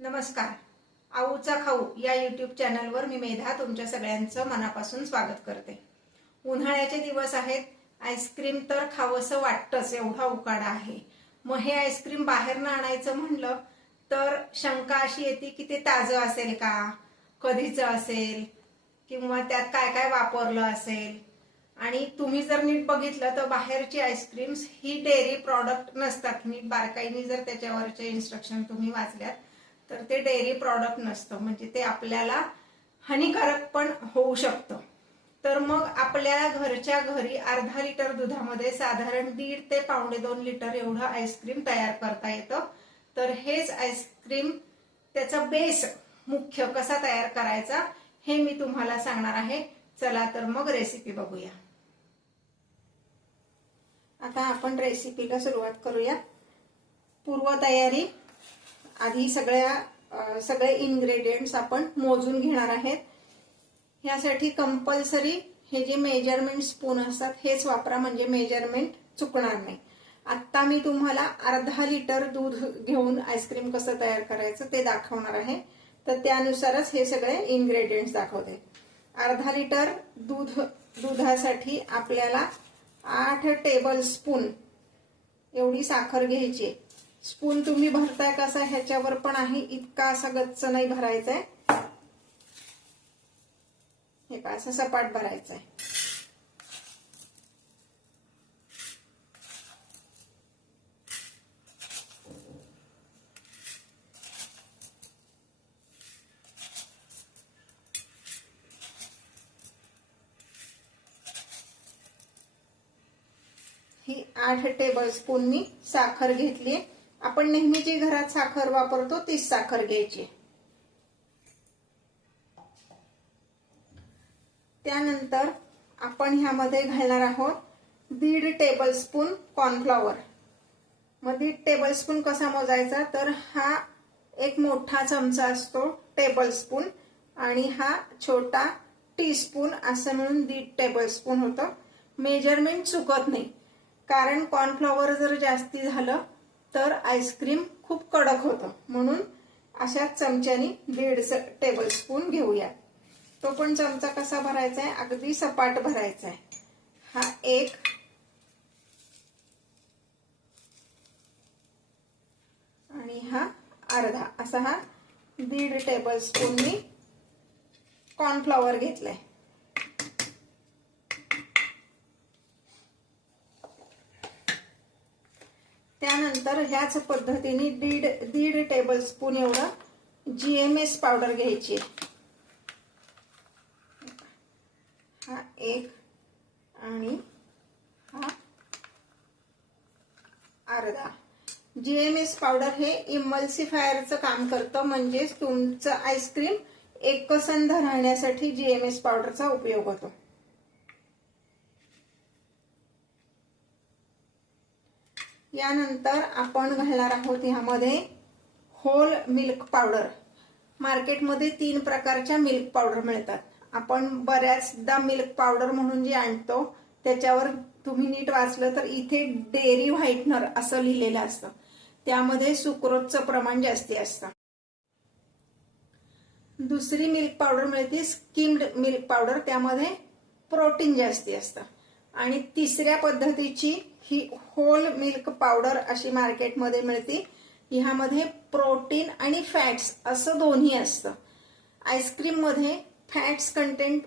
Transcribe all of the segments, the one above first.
नमस्कार. आऊचा खाऊ या यूट्यूब चॅनलवर मी मेधा तुमच्या सगळ्यांचं मनापासून स्वागत करते. उन्हाळ्याचे दिवस आहेत. आईस्क्रीम तर खावंसं वाटतंच, एवढा उकाडा आहे. मग हे आईस्क्रीम बाहेरनं आणायचं म्हणलं तर शंका अशी येते की ते ताजं असेल का, कधीचं असेल, किंवा त्यात काय काय वापरलं असेल. आणि तुम्ही जर नीट बघितलं तर बाहेरची आईस्क्रीम्स ही डेअरी प्रॉडक्ट नसतात. नीट बारकाईने जर त्याच्यावरचे इन्स्ट्रक्शन तुम्ही वाचल्यात तर ते डेअरी प्रॉडक्ट नसतं, म्हणजे ते आपल्याला हानिकारक पण होऊ शकतं. तर मग आपल्या घरच्या घरी अर्धा लिटर दुधामध्ये साधारण 1.5 ते 1.25 लिटर एवढं आईस्क्रीम तयार करता येतं. तर हेच आईस्क्रीम त्याचा बेस मुख्य कसा तयार करायचा हे मी तुम्हाला सांगणार आहे. चला तर मग रेसिपी बघूया. आता आपण रेसिपीला सुरुवात करूया. पूर्वतयारी आधी सगळे इन्ग्रेडियंट्स आपण मोजून घेणार आहेत. यासाठी कंपल्सरी हे जे मेजरमेंट स्पून असतात हेच वापरा, म्हणजे मेजरमेंट चुकणार नाही. आता मी तुम्हाला अर्धा लिटर दूध घेऊन आईस्क्रीम कसं तयार करायचं ते दाखवणार आहे. तर त्यानुसारच हे सगळे इन्ग्रेडियंट्स दाखवते. अर्धा लिटर दुधासाठी आपल्याला 8 टेबल स्पून एवढी साखर घ्यायची. स्पून तुम्ही भरताय कसा ह्याच्यावर पण आहे, इतका असा गच्च नाही भरायचाय, हे का असं सपाट भरायचंय. ही 8 टेबल स्पून मी साखर घेतली. आपण नेहमी जी घरात साखर वापरतो तीच साखर घ्यायची. त्यानंतर आपण ह्यामध्ये घालणार आहोत 1.5 टेबल स्पून कॉर्नफ्लॉवर. मग 1.5 टेबल स्पून कसा मोजायचा, तर हा एक मोठा चमचा असतो टेबल स्पून आणि हा छोटा टीस्पून, असं मिळून 1.5 टेबल स्पून होतं. मेजरमेंट चुकत नाही, कारण कॉर्नफ्लॉवर जर जास्ती झालं तर आईस्क्रीम खूप कडक होतं. म्हणून अशा चमच्यानी 1.5 टेबल स्पून घेऊया. तो पण चमचा कसा भरायचा आहे, अगदी सपाट भरायचा आहे. हा एक आणि हा अर्धा, असा हा 1.5 टेबल स्पून मी कॉर्नफ्लॉवर घेतलाय. त्यानंतर ह्याच पद्धतीने 1.5 टेबल स्पून एवढं GMS पावडर घ्यायची. हा एक आणि हा अर्धा. GMS पावडर हे इमल्सिफायरचं काम करतं, म्हणजे तुमचं आईस्क्रीम एकसंध राहण्यासाठी GMS पावडरचा उपयोग होतो. यानंतर आपण घालणार आहोत ह्यामध्ये होल मिल्क पावडर. मार्केटमध्ये 3 प्रकारच्या मिल्क पावडर मिळतात. आपण बऱ्याचदा मिल्क पावडर म्हणून जी आणतो त्याच्यावर तुम्ही नीट वाचलं तर इथे डेअरी व्हाईटनर असं लिहिलेलं असतं. त्यामध्ये सुक्रोजचं प्रमाण जास्ती असतं. दुसरी मिल्क पावडर मिळते स्किम्ड मिल्क पावडर, त्यामध्ये प्रोटीन जास्ती असतं. आणि तिसऱ्या पद्धतीची ही होल मिल्क पावडर अशी मार्केटमध्ये मिळते. ह्यामध्ये प्रोटीन आणि फॅट्स असं दोन्ही असतं. आईस्क्रीम मध्ये फॅट्स कंटेंट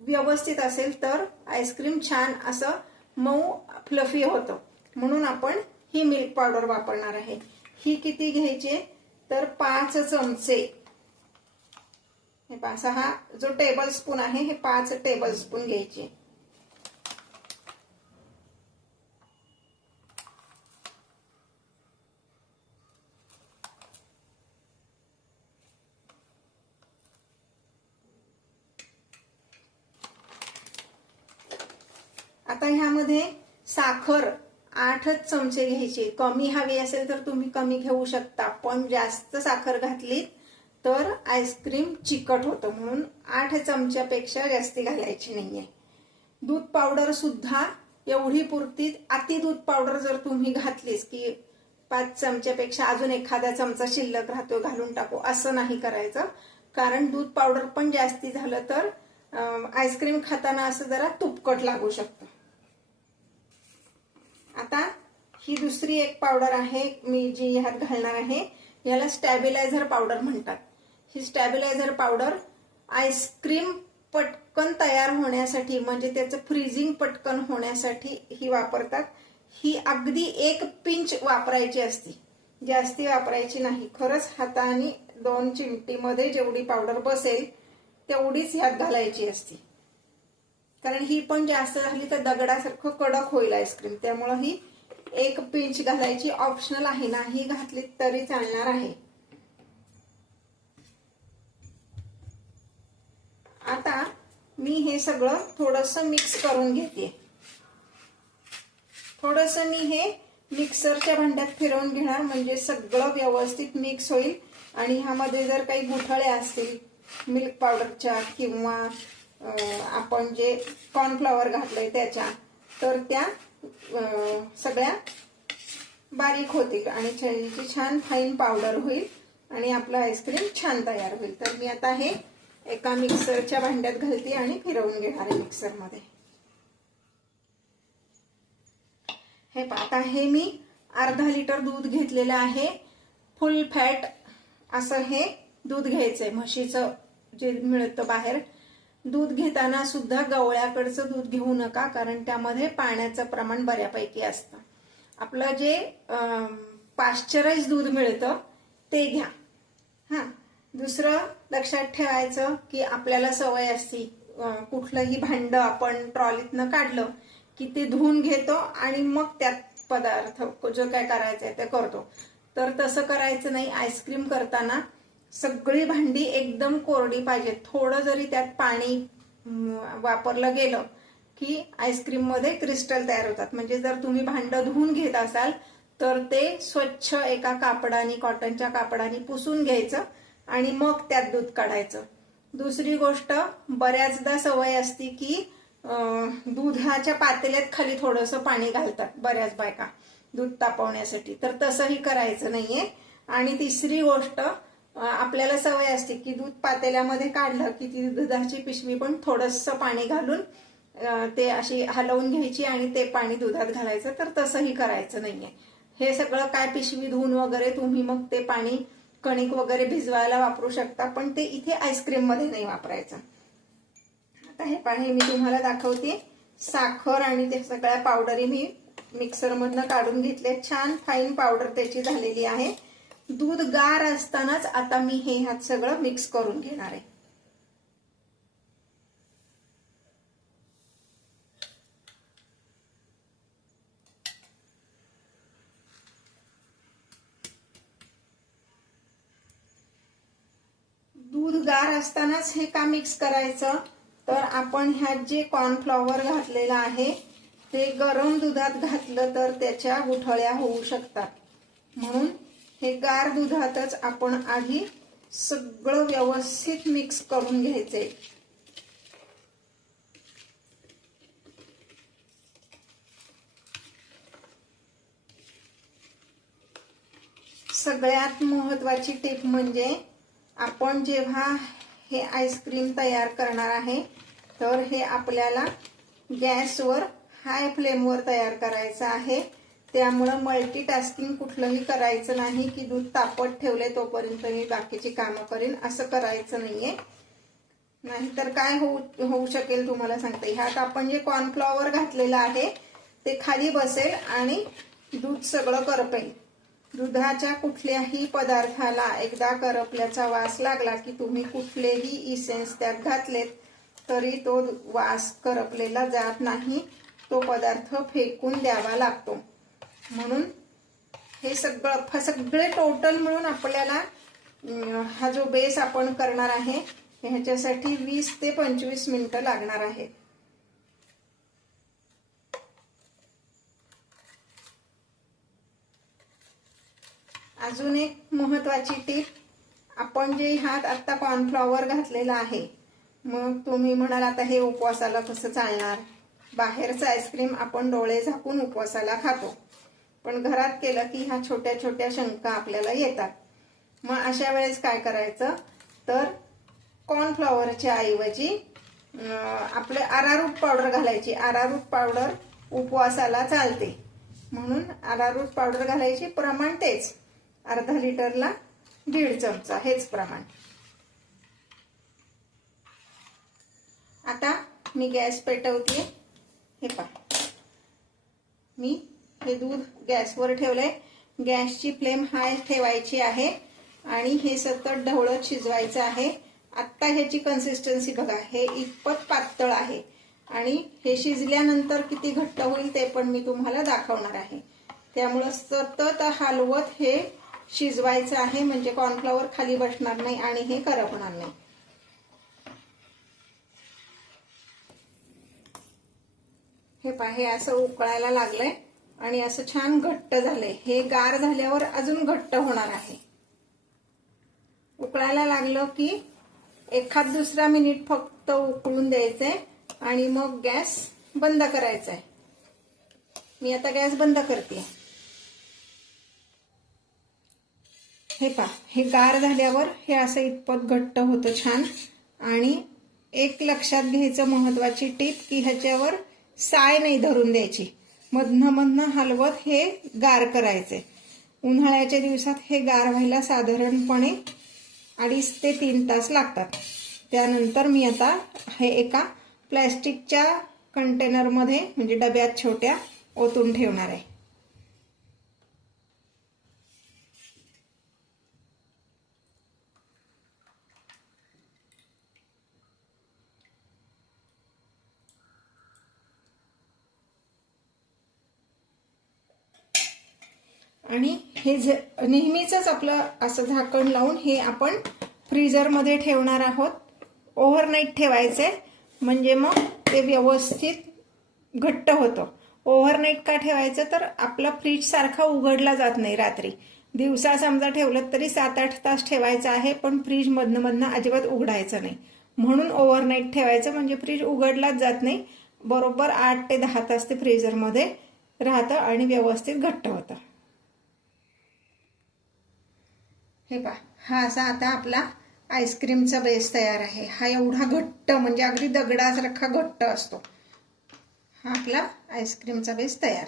व्यवस्थित असेल तर आईस्क्रीम छान असं मऊ फ्लफी होतं. म्हणून आपण ही मिल्क पावडर वापरणार आहे. ही किती घ्यायची, तर 5 चमचे. हे असा हा जो टेबल स्पून आहे हे 5 टेबल स्पून घ्यायचे. आता ह्यामध्ये साखर 8 चमचे घ्यायची. कमी हवी असेल तर तुम्ही कमी घेऊ शकता, पण जास्त साखर घातली तर आईस्क्रीम चिकट होतं, म्हणून 8 चमच्यापेक्षा जास्ती घालायची नाहीये. दूध पावडर सुद्धा एवढी पुरती. अति दूध पावडर जर तुम्ही घातलीस की 5 चमच्यापेक्षा अजून एखादा चमचा शिल्लक राहतो घालून टाकू असं नाही करायचं, कारण दूध पावडर पण जास्ती झालं तर आईस्क्रीम खाताना असं जरा तुपकट लागू शकतं. आता ही दुसरी एक पावडर आहे मी जी ह्यात घालणार आहे, याला स्टॅबिलायझर पावडर म्हणतात. ही स्टॅबिलायझर पावडर आईस्क्रीम पटकन तयार होण्यासाठी म्हणजे त्याचं फ्रीजिंग पटकन होण्यासाठी ही वापरतात. ही अगदी 1 पिंच वापरायची असते, जास्ती वापरायची नाही. खरंच हाताने 2 चिमटीमध्ये जेवढी पावडर बसेल तेवढीच ह्यात घालायची असते, कारण ही पण जास्त झाली तर दगडासारखं कडक होईल आईस्क्रीम. त्यामुळे ही 1 पिंच घालायची, ऑप्शनल आहे, नाही घातली तरी चालणार आहे. आता मी हे सगळं थोडंसं मिक्स करून घेते. थोडंसं मी हे मिक्सरच्या भांड्यात फिरवून घेणार म्हणजे सगळं व्यवस्थित मिक्स होईल. आणि ह्यामध्ये जर काही गुठळे असतील मिल्क पावडरच्या किंवा आपण जे कॉर्नफ्लॉवर घातलंय त्याच्या, तर त्या सगळ्या बारीक होतील आणि छान फाईन पावडर होईल आणि आपलं आईस्क्रीम छान तयार होईल. तर मी आता हे एका मिक्सरच्या भांड्यात घालते आणि फिरवून घेणार आहे मिक्सरमध्ये. हे आता हे मी अर्धा लिटर दूध घेतलेलं आहे. फुल फॅट असं हे दूध घ्यायचंय, म्हशीचं जे मिळतं बाहेर. दूध घेताना सुद्धा गवळ्याकडचं दूध घेऊ नका, कारण त्यामध्ये पाण्याचं प्रमाण बऱ्यापैकी असतं. आपलं जे पाश्चराइज दूध मिळतं ते घ्या. दुसरं लक्षात ठेवायचं की आपल्याला सवय असती कुठलंही भांड आपण ट्रॉलीतनं काढलं की ते धुवून घेतो आणि मग त्यात पदार्थ जो काय करायचंय ते करतो. तर तसं करायचं नाही. आईस्क्रीम करताना सगळी भांडी एकदम कोरडी पाहिजे. थोडं जरी त्यात पाणी वापरलं गेलं की आईस्क्रीम मध्ये क्रिस्टल तयार होतात. म्हणजे जर तुम्ही भांड धुवून घेत असाल तर ते स्वच्छ एका कापडाने, कॉटनच्या कापडाने पुसून घ्यायचं आणि मग त्यात दूध काढायचं. दुसरी गोष्ट, बऱ्याचदा सवय असती की दुधाच्या पातेल्यात खाली थोडंसं पाणी घालतात बऱ्याच बायका दूध तापवण्यासाठी, तर तसंही करायचं नाहीये. आणि तिसरी गोष्ट, आपल्याला सवय असते की दूध पातेल्यामध्ये काढलं की ती दुधाची पिशवी पण थोडंसं पाणी घालून ते अशी हलवून घ्यायची आणि ते पाणी दुधात घालायचं, तर तसंही करायचं नाहीये. हे सगळं काय पिशवी धुवून वगैरे तुम्ही मग ते पाणी कणिक वगैरे भिजवायला वापरू शकता, पण ते इथे आईस्क्रीम मध्ये नाही वापरायचं. आता हे पाणी मी तुम्हाला दाखवते. साखर आणि ते सगळ्या पावडरी मी मिक्सर मधनं काढून घेतले. छान फाईन पावडर त्याची झालेली आहे. दूध गार असतानाच आता मी हे ह्यात सगळं मिक्स करून घेणार आहे. दूध गार असतानाच हे का मिक्स करायचं, तर आपण ह्यात जे कॉर्नफ्लॉवर घातलेलं आहे ते गरम दुधात घातलं तर त्याच्या गुठळ्या होऊ शकतात. म्हणून हे गार दुधातच आपण आधी सगळं व्यवस्थित मिक्स करून घ्यायचंय. सगळ्यात महत्वाची टिप म्हणजे आपण जेव्हा हे आईस्क्रीम तयार करणार आहे तर हे आपल्याला गॅसवर हाय फ्लेमवर तयार करायचं आहे. त्यामुळं मल्टीटास्किंग कुठलंही करायचं नाही की दूध तापत ठेवले तोपर्यंत मी बाकीची कामं करीन, असं करायचं नाहीये. नाहीतर काय होऊ शकेल तुम्हाला सांगते. ह्यात आपण जे कॉर्नफ्लॉवर घातलेलं आहे ते खाली बसेल आणि दूध सगळं करपेल. दुधाच्या कुठल्याही पदार्थाला एकदा करपल्याचा वास लागला की तुम्ही कुठलेही इसेन्स त्यात घातलेत तरी तो वास करपलेला जात नाही, तो पदार्थ फेकून द्यावा लागतो. म्हणून हे सगळे टोटल मिळून आपल्याला हा जो बेस आपण करणार आहे ह्याच्यासाठी 20 ते 25 मिनिटं लागणार आहेत. अजून एक महत्वाची टीप, आपण जे ह्यात आता कॉर्नफ्लॉवर घातलेला आहे, मग तुम्ही म्हणाल आता हे उपवासाला कसं चालणार, बाहेरचं आईस्क्रीम आपण डोळे झाकून उपवासाला खातो, पण घरात केलं की ह्या छोट्या छोट्या शंका आपल्याला येतात. मग अशा वेळेस काय करायचं तर कॉर्नफ्लॉवरच्या ऐवजी आपले अरारूट पावडर घालायची. अरारूट पावडर उपवासाला चालते म्हणून अरारूट पावडर घालायची. प्रमाण तेच, अर्धा लिटरला 1.5 चमचा हेच प्रमाण. आता मी गॅस पेटवते. हे पहा, मी हे दूध गॅसवर ठेवलंय. गॅसची फ्लेम हाय ठेवायची आहे आणि हे सतत ढवळत शिजवायचं आहे. आत्ता ह्याची कन्सिस्टन्सी बघा, हे इतपत पातळ आहे आणि हे शिजल्यानंतर किती घट्ट होईल ते पण मी तुम्हाला दाखवणार आहे. त्यामुळं सतत हलवत हे शिजवायचं आहे म्हणजे कॉर्नफ्लॉवर खाली बसणार नाही आणि हे करपणार नाही. हे पहा, हे असं उकळायला लागलंय आणि असं छान घट्ट झालंय. हे गार झाल्यावर अजून घट्ट होणार आहे. उकळायला लागलं की 1-2 मिनिट फक्त उकळून द्यायचंय आणि मग गॅस बंद करायचा आहे. मी आता गॅस बंद करते. हे पहा, हे गार झाल्यावर हे असं इतपत घट्ट होतं छान. आणि एक लक्षात घ्यायचं महत्वाची टीप की ह्याच्यावर साय नाही धरून द्यायची. मधनं मधनं हलवत हे गार करायचे. उन्हाळ्याच्या दिवसात हे गार व्हायला साधारणपणे 2.5 ते 3 तास लागतात. त्यानंतर मी आता हे एका प्लॅस्टिकच्या कंटेनरमध्ये म्हणजे डब्यात छोट्या ओतून ठेवणार आहे. आणि हे नेहमीच आपलं असं झाकण लावून हे आपण फ्रीजरमध्ये ठेवणार आहोत. ओव्हरनाईट ठेवायचे म्हणजे मग ते व्यवस्थित घट्ट होतं. ओव्हरनाईट का ठेवायचं तर आपला फ्रीज सारखा उघडला जात नाही रात्री. दिवसा समजा ठेवलं तरी 7-8 तास ठेवायचं आहे पण फ्रीज मधनं मधनं अजिबात उघडायचं नाही. म्हणून ओव्हरनाईट ठेवायचं म्हणजे फ्रीज उघडलाच जात नाही. बरोबर 8 ते 10 तास ते फ्रीजरमध्ये राहतं आणि व्यवस्थित घट्ट होतं. हे पहा, हा असा आता आपला आईस्क्रीमचा बेस तयार आहे. हा एवढा घट्ट म्हणजे अगदी दगडासारखा घट्ट असतो. हा आपला आईस्क्रीमचा बेस तयार.